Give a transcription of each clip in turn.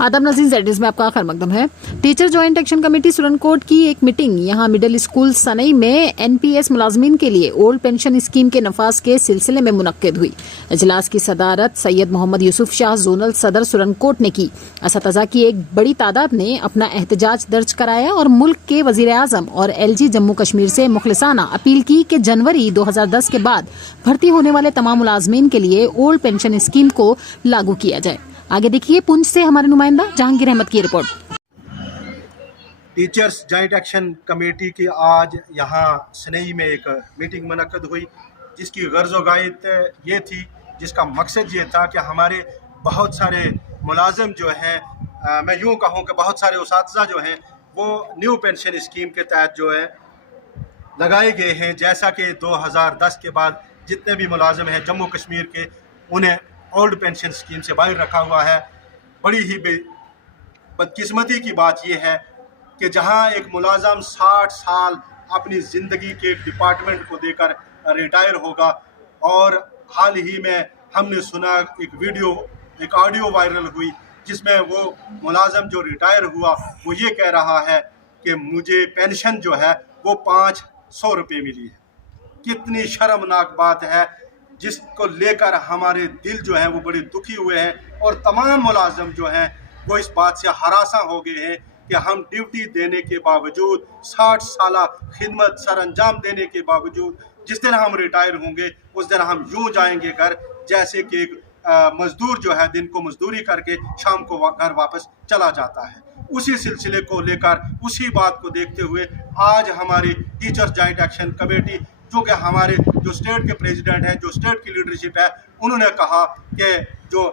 आदाब नाज़रीन, ज़ेड में आपका खैर मकदम है। Teacher joint action committee Surankote की एक मीटिंग यहां मिडिल स्कूल सनई में एनपीएस मुलाजमीन के लिए ओल्ड पेंशन स्कीम के नफाज के सिलसिले में मुनक्किद हुई। इजलास की सदारत सैयद मोहम्मद यूसुफ शाह जोनल सदर सुरनकोट ने की। असतज़ा की एक बड़ी तादाद ने अपना एहतजाज दर्ज कराया और मुल्क के वज़ीर आज़म और LG जम्मू कश्मीर से मुखलिसाना अपील की कि जनवरी 2010 के बाद भर्ती होने वाले तमाम मुलाजमीन के लिए ओल्ड पेंशन स्कीम को लागू किया जाए। आगे देखिए पुंछ से हमारे नुमाइंदा जहांगीर अहमद की report. Teachers joint action committee की आज यहाँ सनई में एक मीटिंग मुनक्कद हुई, जिसकी गर्ज़ व गायत ये थी, जिसका मकसद ये था कि हमारे बहुत सारे मुलाजिम जो हैं, मैं यूँ कहूँ कि बहुत सारे उसातिज़ा जो हैं वो न्यू पेंशन स्कीम के तहत जो है लगाए गए हैं। जैसा कि 2010 के बाद जितने भी मुलाजिम हैं जम्मू कश्मीर के, उन्हें ओल्ड पेंशन स्कीम से बाहर रखा हुआ है। बड़ी ही बदकिस्मती की बात यह है कि जहां एक मुलाजम 60 साल अपनी ज़िंदगी के एक डिपार्टमेंट को देकर रिटायर होगा, और हाल ही में हमने सुना एक ऑडियो वायरल हुई जिसमें वो मुलाजम जो रिटायर हुआ वो ये कह रहा है कि मुझे पेंशन जो है वो 500 रुपये मिली है। कितनी शर्मनाक बात है, जिसको लेकर हमारे दिल जो है वो बड़े दुखी हुए हैं, और तमाम मुलाजिम जो हैं वो इस बात से हरासा हो गए हैं कि हम ड्यूटी देने के बावजूद, 60 साल खिदमत सर अंजाम देने के बावजूद, जिस दिन हम रिटायर होंगे उस दिन हम यूँ जाएंगे घर जैसे कि एक मजदूर जो है दिन को मजदूरी करके शाम को घर वापस चला जाता है। उसी सिलसिले को लेकर, उसी बात को देखते हुए आज हमारी टीचर्स जॉइंट एक्शन कमेटी, जो कि हमारे जो स्टेट के प्रेसिडेंट हैं, जो स्टेट की लीडरशिप है, उन्होंने कहा कि जो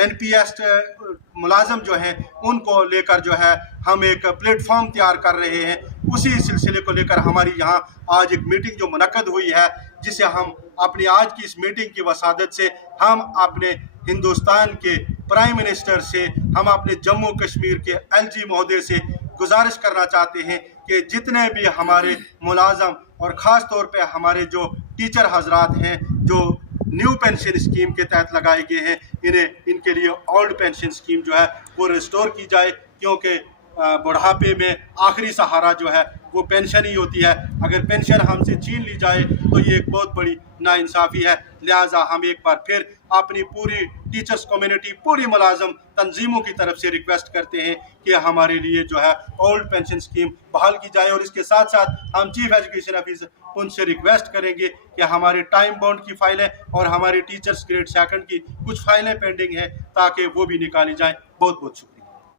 एनपीएस मुलाजम जो हैं उनको लेकर जो है हम एक प्लेटफॉर्म तैयार कर रहे हैं। उसी सिलसिले को लेकर हमारी यहाँ आज एक मीटिंग जो मुनक्कद हुई है, जिसे हम अपनी आज की इस मीटिंग की वसादत से हम अपने हिंदुस्तान के प्राइम मिनिस्टर से, हम अपने जम्मू कश्मीर के LG महोदय से गुजारिश करना चाहते हैं कि जितने भी हमारे मुलाजम और ख़ास तौर पे हमारे जो टीचर हजरात हैं जो न्यू पेंशन स्कीम के तहत लगाए गए हैं, इनके लिए ओल्ड पेंशन स्कीम जो है वो रिस्टोर की जाए, क्योंकि बुढ़ापे में आखिरी सहारा जो है वो पेंशन ही होती है। अगर पेंशन हमसे छीन ली जाए तो ये एक बहुत बड़ी नाइंसाफ़ी है। लिहाजा हम एक बार फिर अपनी पूरी टीचर्स कम्युनिटी, पूरी मुलाजम तंजीमों की तरफ से रिक्वेस्ट करते हैं कि हमारे लिए जो है ओल्ड पेंशन स्कीम बहाल की जाए, और इसके साथ साथ हम चीफ एजुकेशन ऑफिसर उनसे रिक्वेस्ट करेंगे कि हमारे टाइम बाउंड की फाइलें और हमारे टीचर्स ग्रेड सेकंड की कुछ फाइलें पेंडिंग हैं, ताकि वो भी निकाली जाएँ। बहुत बहुत शुक्रिया।